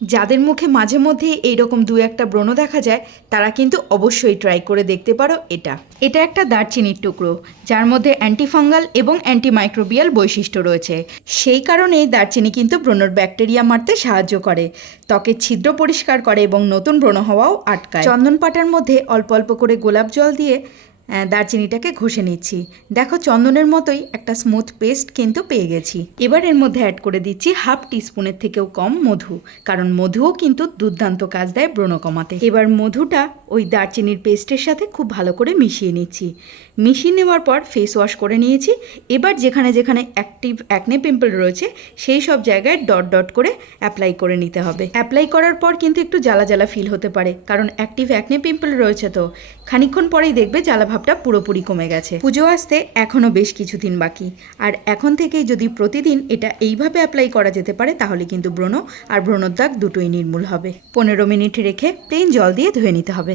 যাদের মুখে মাঝে মধ্যেই এইরকম দু একটা ব্রণ দেখা যায় তারা কিন্তু অবশ্যই ট্রাই করে দেখতে পারো এটা একটা দারচিনির টুকরো, যার মধ্যে অ্যান্টিফাঙ্গাল এবং অ্যান্টিমাইক্রোবিয়াল বৈশিষ্ট্য রয়েছে। সেই কারণেই দারচিনি কিন্তু ব্রণর ব্যাকটেরিয়া মারতে সাহায্য করে, ত্বকের ছিদ্র পরিষ্কার করে এবং নতুন ব্রণ হওয়াও আটকায়। চন্দন পাতার মধ্যে অল্প অল্প করে গোলাপ জল দিয়ে দারচিনিটাকে ঘষে নিচ্ছি। দেখো চন্দনের মতোই একটা স্মুথ পেস্ট কিন্তু পেয়ে গেছি। এবার এর মধ্যে অ্যাড করে দিচ্ছি হাফ টিস্পুনের থেকেও কম মধু, কারণ মধুও কিন্তু দুর্দান্ত কাজ দেয় ব্রণ কমাতে। এবার মধুটা ওই দারচিনির পেস্টের সাথে খুব ভালো করে মিশিয়ে নিচ্ছি। মিশিয়ে নেওয়ার পর ফেস ওয়াশ করে নিয়েছি। এবার যেখানে যেখানে অ্যাক্টিভ অ্যাকনে পিম্পল রয়েছে সেই সব জায়গায় ডট ডট করে অ্যাপ্লাই করে নিতে হবে। অ্যাপ্লাই করার পর কিন্তু একটু জ্বালা জ্বালা ফিল হতে পারে, কারণ অ্যাক্টিভ অ্যাকনে পিম্পল রয়েছে, তো খানিকক্ষণ পরেই দেখবে জ্বালা ভাবটা পুরোপুরি কমে গেছে। পুজো আসতে এখনও বেশ কিছুদিন বাকি, আর এখন থেকেই যদি প্রতিদিন এটা এইভাবে অ্যাপ্লাই করা যেতে পারে তাহলে কিন্তু ব্রণ আর ব্রণর দাগ দুটোই নির্মূল হবে। 15 মিনিট রেখে প্লেন জল দিয়ে ধুয়ে নিতে হবে।